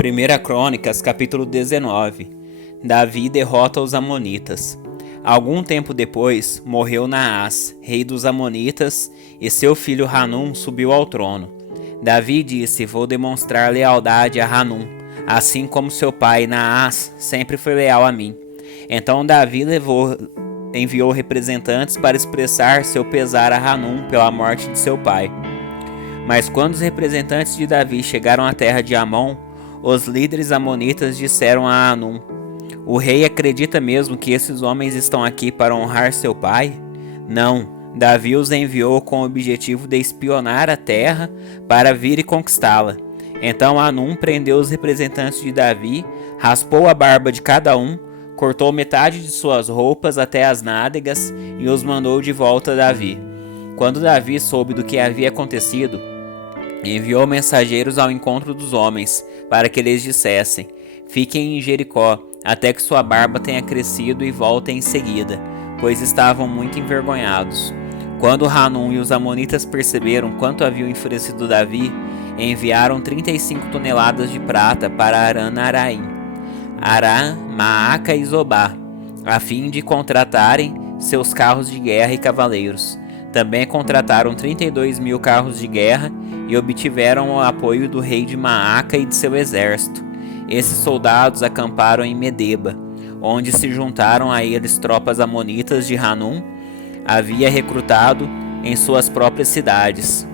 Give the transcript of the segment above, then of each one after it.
1 Crônicas, capítulo 19. Davi derrota os Amonitas. Algum tempo depois, morreu Naás, rei dos Amonitas, e seu filho Hanum subiu ao trono. Davi disse: vou demonstrar lealdade a Hanum, assim como seu pai Naás sempre foi leal a mim. Então Davi enviou representantes para expressar seu pesar a Hanum pela morte de seu pai. Mas quando os representantes de Davi chegaram à terra de Amon, os líderes amonitas disseram a Hanum: o rei acredita mesmo que esses homens estão aqui para honrar seu pai? Não, Davi os enviou com o objetivo de espionar a terra para vir e conquistá-la. Então Hanum prendeu os representantes de Davi, raspou a barba de cada um, cortou metade de suas roupas até as nádegas e os mandou de volta a Davi. Quando Davi soube do que havia acontecido, enviou mensageiros ao encontro dos homens, para que lhes dissessem: fiquem em Jericó, até que sua barba tenha crescido e voltem em seguida, pois estavam muito envergonhados. Quando Hanum e os amonitas perceberam quanto haviam enfurecido Davi, enviaram 35 toneladas de prata para Aran-Naraim, Aram, Maaca e Zobá, a fim de contratarem seus carros de guerra e cavaleiros. Também contrataram 32.000 carros de guerra e obtiveram o apoio do rei de Maaca e de seu exército. Esses soldados acamparam em Medeba, onde se juntaram a eles tropas amonitas de Hanum havia recrutado em suas próprias cidades.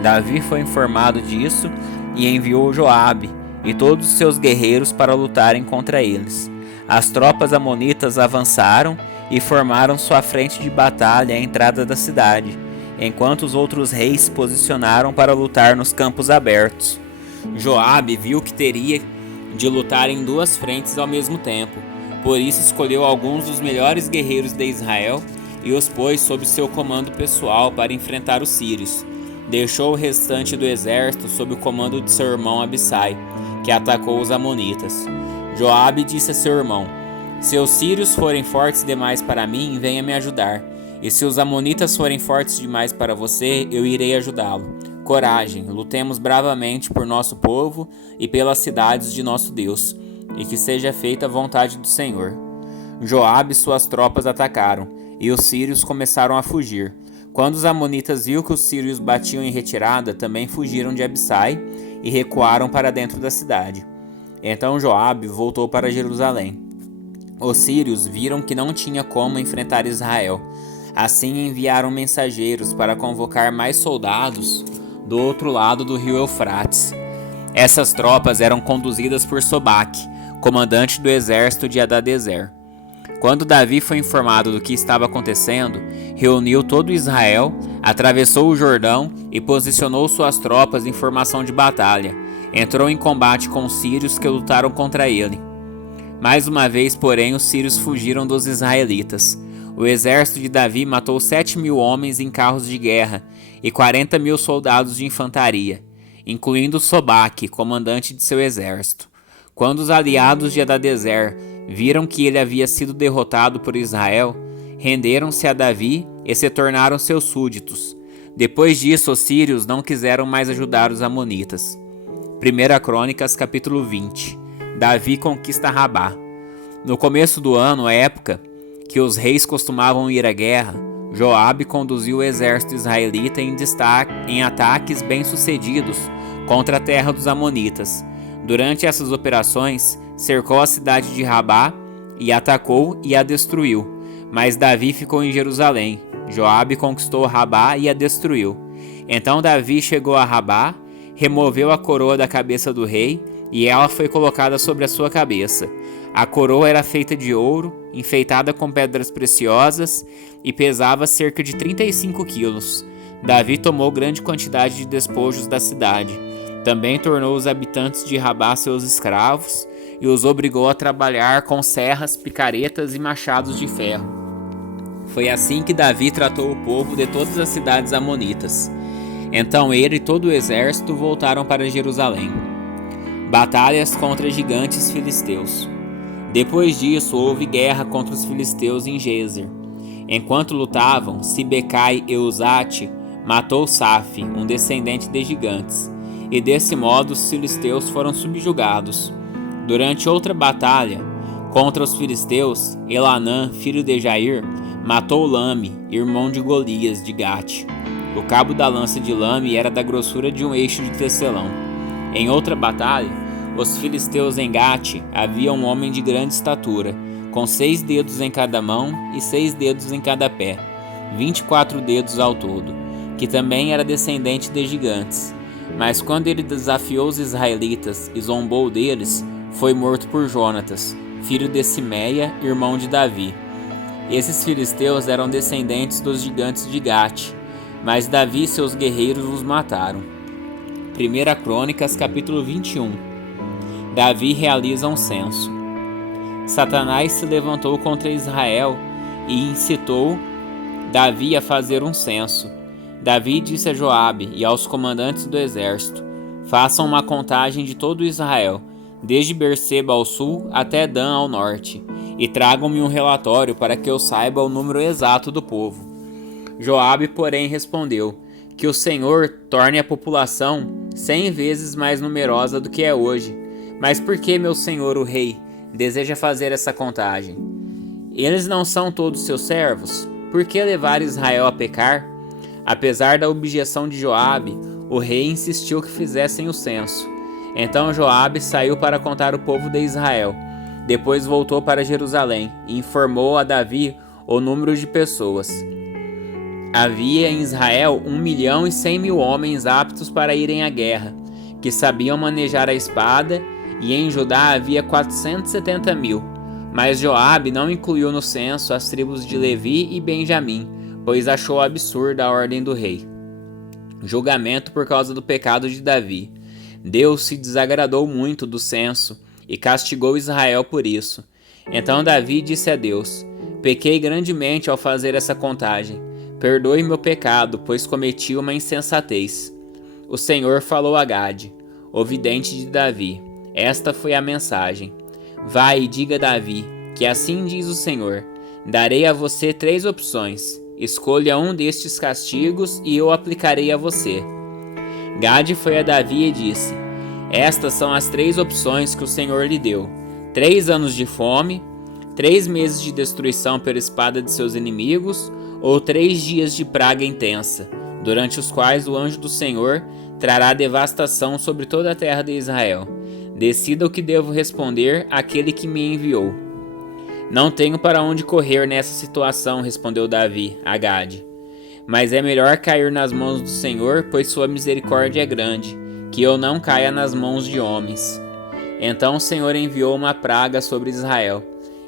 Davi foi informado disso e enviou Joabe e todos os seus guerreiros para lutarem contra eles. As tropas amonitas avançaram e formaram sua frente de batalha à entrada da cidade, enquanto os outros reis se posicionaram para lutar nos campos abertos. Joabe viu que teria de lutar em duas frentes ao mesmo tempo, por isso escolheu alguns dos melhores guerreiros de Israel e os pôs sob seu comando pessoal para enfrentar os sírios. Deixou o restante do exército sob o comando de seu irmão Abissai, que atacou os amonitas. Joabe disse a seu irmão: se os sírios forem fortes demais para mim, venha me ajudar. E se os amonitas forem fortes demais para você, eu irei ajudá-lo. Coragem, lutemos bravamente por nosso povo e pelas cidades de nosso Deus, e que seja feita a vontade do Senhor. Joabe e suas tropas atacaram, e os sírios começaram a fugir. Quando os amonitas viram que os sírios batiam em retirada, também fugiram de Abissai e recuaram para dentro da cidade. Então Joabe voltou para Jerusalém. Os sírios viram que não tinha como enfrentar Israel. Assim enviaram mensageiros para convocar mais soldados do outro lado do rio Eufrates. Essas tropas eram conduzidas por Sobaque, comandante do exército de Hadadezer. Quando Davi foi informado do que estava acontecendo, reuniu todo Israel, atravessou o Jordão e posicionou suas tropas em formação de batalha. Entrou em combate com os sírios que lutaram contra ele. Mais uma vez, porém, os sírios fugiram dos israelitas. O exército de Davi matou 7.000 homens em carros de guerra e 40.000 soldados de infantaria, incluindo Sobaque, comandante de seu exército. Quando os aliados de Hadadezer viram que ele havia sido derrotado por Israel, renderam-se a Davi e se tornaram seus súditos. Depois disso, os sírios não quiseram mais ajudar os amonitas. 1 Crônicas, capítulo 20. Davi conquista Rabá. No começo do ano, época que os reis costumavam ir à guerra, Joabe conduziu o exército israelita em ataques bem-sucedidos contra a terra dos amonitas. Durante essas operações, cercou a cidade de Rabá e atacou e a destruiu. Mas Davi ficou em Jerusalém. Joabe conquistou Rabá e a destruiu. Então Davi chegou a Rabá, removeu a coroa da cabeça do rei e ela foi colocada sobre a sua cabeça. A coroa era feita de ouro, enfeitada com pedras preciosas e pesava cerca de 35 quilos. Davi tomou grande quantidade de despojos da cidade. Também tornou os habitantes de Rabá seus escravos e os obrigou a trabalhar com serras, picaretas e machados de ferro. Foi assim que Davi tratou o povo de todas as cidades amonitas. Então ele e todo o exército voltaram para Jerusalém. Batalhas contra gigantes filisteus. Depois disso, houve guerra contra os filisteus em Gezer. Enquanto lutavam, Sibecai e Euzate matou Safi, um descendente de gigantes. e desse modo os filisteus foram subjugados. Durante outra batalha contra os filisteus, Elanã, filho de Jair, matou Lame, irmão de Golias de Gate. O cabo da lança de Lame era da grossura de um eixo de tecelão. Em outra batalha, os filisteus em Gate havia um homem de grande estatura, com 6 dedos em cada mão e 6 dedos em cada pé, 24 dedos ao todo, que também era descendente de gigantes. Mas quando ele desafiou os israelitas e zombou deles, foi morto por Jonatas, filho de Simeia, irmão de Davi. Esses filisteus eram descendentes dos gigantes de Gate, mas Davi e seus guerreiros os mataram. 1 Crônicas, capítulo 21. Davi realiza um censo. Satanás se levantou contra Israel e incitou Davi a fazer um censo. Davi disse a Joabe e aos comandantes do exército: façam uma contagem de todo Israel, desde Berseba ao sul até Dan ao norte, e tragam-me um relatório para que eu saiba o número exato do povo. Joabe, porém, respondeu: que o Senhor torne a população 100 vezes mais numerosa do que é hoje. Mas por que meu senhor o rei deseja fazer essa contagem? Eles não são todos seus servos? Por que levar Israel a pecar? Apesar da objeção de Joabe, o rei insistiu que fizessem o censo. Então Joabe saiu para contar o povo de Israel. Depois voltou para Jerusalém e informou a Davi o número de pessoas. Havia em Israel 1.100.000 homens aptos para irem à guerra, que sabiam manejar a espada, e em Judá havia 470.000. Mas Joabe não incluiu no censo as tribos de Levi e Benjamim, pois achou absurda a ordem do rei. Julgamento por causa do pecado de Davi. Deus se desagradou muito do censo e castigou Israel por isso. Então Davi disse a Deus: pequei grandemente ao fazer essa contagem. Perdoe meu pecado, pois cometi uma insensatez. O Senhor falou a Gade, o vidente de Davi. Esta foi a mensagem: vai e diga a Davi, que assim diz o Senhor: darei a você 3 opções. Escolha um destes castigos e eu aplicarei a você. Gade foi a Davi e disse: estas são as 3 opções que o Senhor lhe deu: 3 anos de fome, 3 meses de destruição pela espada de seus inimigos, ou 3 dias de praga intensa, durante os quais o anjo do Senhor trará devastação sobre toda a terra de Israel. Decida o que devo responder àquele que me enviou. Não tenho para onde correr nessa situação, respondeu Davi a Gade. Mas é melhor cair nas mãos do Senhor, pois sua misericórdia é grande, que eu não caia nas mãos de homens. Então o Senhor enviou uma praga sobre Israel,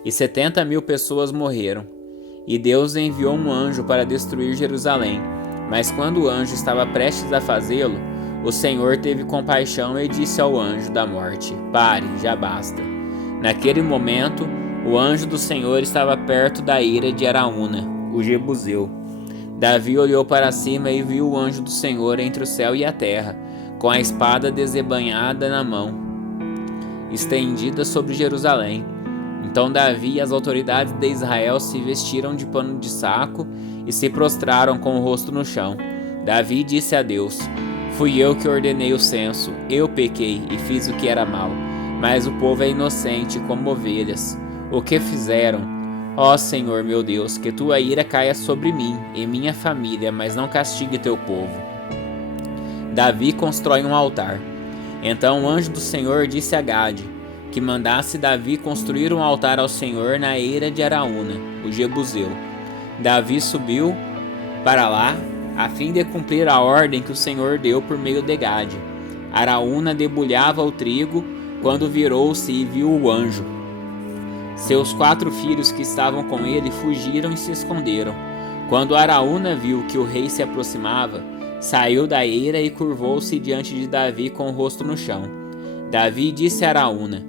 e 70.000 pessoas morreram. E Deus enviou um anjo para destruir Jerusalém. Mas quando o anjo estava prestes a fazê-lo, o Senhor teve compaixão e disse ao anjo da morte: pare, já basta. Naquele momento, o anjo do Senhor estava perto da eira de Araúna, o Jebuseu. Davi olhou para cima e viu o anjo do Senhor entre o céu e a terra, com a espada desembainhada na mão, estendida sobre Jerusalém. Então Davi e as autoridades de Israel se vestiram de pano de saco e se prostraram com o rosto no chão. Davi disse a Deus: fui eu que ordenei o censo, eu pequei e fiz o que era mal, mas o povo é inocente como ovelhas. O que fizeram? Ó Senhor meu Deus, que tua ira caia sobre mim e minha família, mas não castigue teu povo. Davi constrói um altar. Então o anjo do Senhor disse a Gade que mandasse Davi construir um altar ao Senhor na eira de Araúna, o Jebuseu. Davi subiu para lá, a fim de cumprir a ordem que o Senhor deu por meio de Gade. Araúna debulhava o trigo quando virou-se e viu o anjo. Seus 4 filhos que estavam com ele fugiram e se esconderam. Quando Araúna viu que o rei se aproximava, saiu da eira e curvou-se diante de Davi com o rosto no chão. Davi disse a Araúna: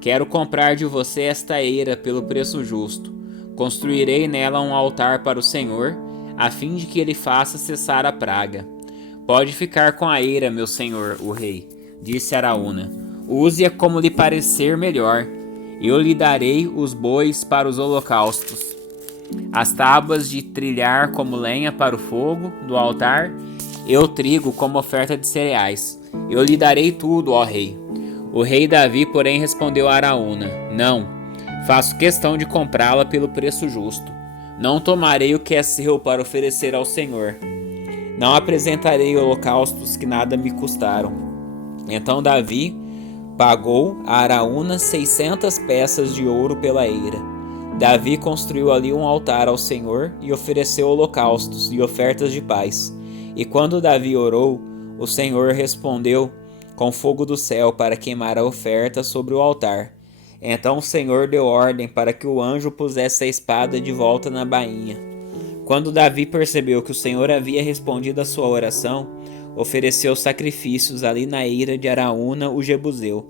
quero comprar de você esta eira pelo preço justo. Construirei nela um altar para o Senhor, a fim de que ele faça cessar a praga. Pode ficar com a eira, meu senhor, o rei, disse Araúna. Use-a como lhe parecer melhor. Eu lhe darei os bois para os holocaustos, as tábuas de trilhar como lenha para o fogo do altar e o trigo como oferta de cereais. Eu lhe darei tudo, ó rei. O rei Davi, porém, respondeu a Araúna: Não, faço questão de comprá-la pelo preço justo. Não tomarei o que é seu para oferecer ao Senhor. Não apresentarei holocaustos que nada me custaram. Então Davi pagou a Araúna 600 peças de ouro pela eira. Davi construiu ali um altar ao Senhor e ofereceu holocaustos e ofertas de paz. E quando Davi orou, o Senhor respondeu com fogo do céu para queimar a oferta sobre o altar. Então o Senhor deu ordem para que o anjo pusesse a espada de volta na bainha. Quando Davi percebeu que o Senhor havia respondido a sua oração, ofereceu sacrifícios ali na eira de Araúna, o Jebuseu.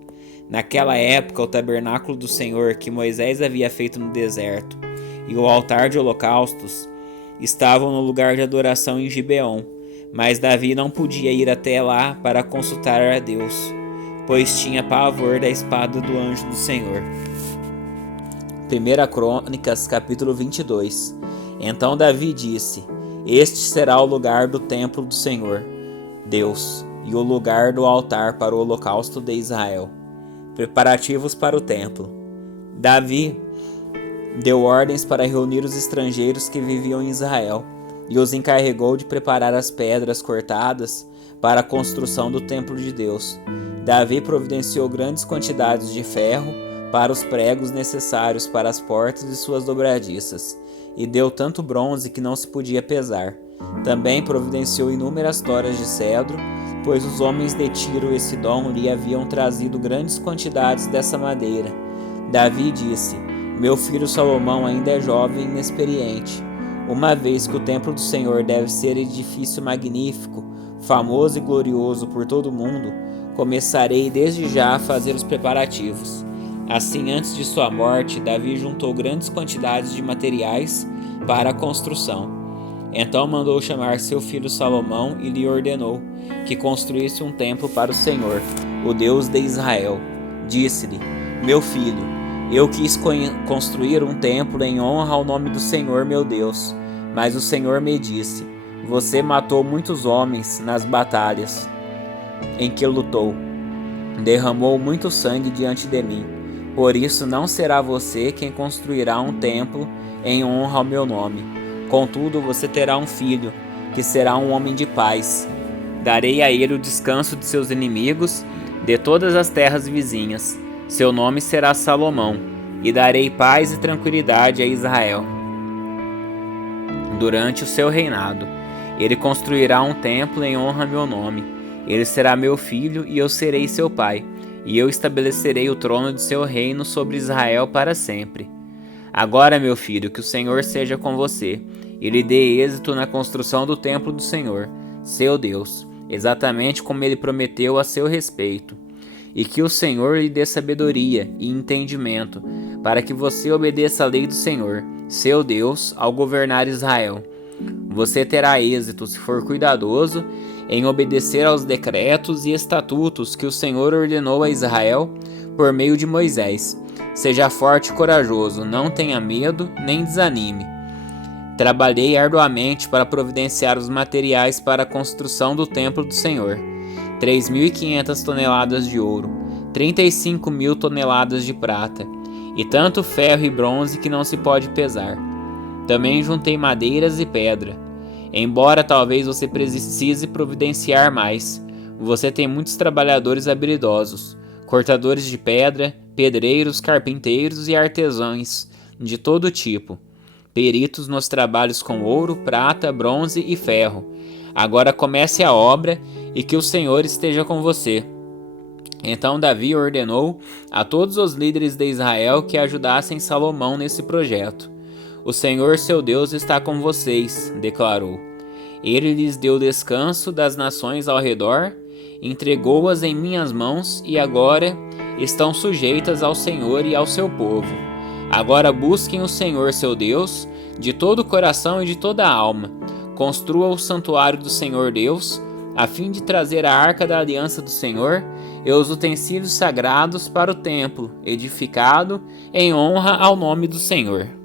Naquela época, o tabernáculo do Senhor que Moisés havia feito no deserto e o altar de holocaustos estavam no lugar de adoração em Gibeon, mas Davi não podia ir até lá para consultar a Deus, pois tinha pavor da espada do anjo do Senhor. 1 Crônicas, capítulo 22. Então Davi disse: Este será o lugar do templo do Senhor, Deus, e o lugar do altar para o holocausto de Israel. Preparativos para o templo. Davi deu ordens para reunir os estrangeiros que viviam em Israel e os encarregou de preparar as pedras cortadas para a construção do templo de Deus. Davi providenciou grandes quantidades de ferro para os pregos necessários para as portas e suas dobradiças, e deu tanto bronze que não se podia pesar. Também providenciou inúmeras toras de cedro, pois os homens de Tiro e Sidom lhe haviam trazido grandes quantidades dessa madeira. Davi disse: Meu filho Salomão ainda é jovem e inexperiente. Uma vez que o templo do Senhor deve ser edifício magnífico, famoso e glorioso por todo o mundo, começarei desde já a fazer os preparativos. Assim, antes de sua morte, Davi juntou grandes quantidades de materiais para a construção. Então mandou chamar seu filho Salomão e lhe ordenou que construísse um templo para o Senhor, o Deus de Israel. Disse-lhe: Meu filho, eu quis construir um templo em honra ao nome do Senhor meu Deus, mas o Senhor me disse: Você matou muitos homens nas batalhas em que lutou, derramou muito sangue diante de mim. Por isso não será você quem construirá um templo em honra ao meu nome. Contudo, você terá um filho, que será um homem de paz. Darei a ele o descanso de seus inimigos, de todas as terras vizinhas. Seu nome será Salomão, e darei paz e tranquilidade a Israel. Durante o seu reinado, ele construirá um templo em honra ao meu nome. Ele será meu filho, e eu serei seu pai. E eu estabelecerei o trono de seu reino sobre Israel para sempre. Agora, meu filho, que o Senhor seja com você, e lhe dê êxito na construção do templo do Senhor, seu Deus, exatamente como ele prometeu a seu respeito. E que o Senhor lhe dê sabedoria e entendimento, para que você obedeça a lei do Senhor, seu Deus, ao governar Israel. Você terá êxito se for cuidadoso em obedecer aos decretos e estatutos que o Senhor ordenou a Israel por meio de Moisés. Seja forte e corajoso, não tenha medo nem desanime. Trabalhei arduamente para providenciar os materiais para a construção do templo do Senhor. 3.500 toneladas de ouro, 35.000 toneladas de prata, e tanto ferro e bronze que não se pode pesar. Também juntei madeiras e pedra. Embora talvez você precise providenciar mais, você tem muitos trabalhadores habilidosos, cortadores de pedra, pedreiros, carpinteiros e artesãos de todo tipo, peritos nos trabalhos com ouro, prata, bronze e ferro. Agora comece a obra e que o Senhor esteja com você. Então Davi ordenou a todos os líderes de Israel que ajudassem Salomão nesse projeto. O Senhor seu Deus está com vocês, declarou. Ele lhes deu descanso das nações ao redor, entregou-as em minhas mãos e agora estão sujeitas ao Senhor e ao seu povo. Agora busquem o Senhor seu Deus de todo o coração e de toda a alma. Construa o santuário do Senhor Deus, a fim de trazer a arca da aliança do Senhor e os utensílios sagrados para o templo, edificado em honra ao nome do Senhor.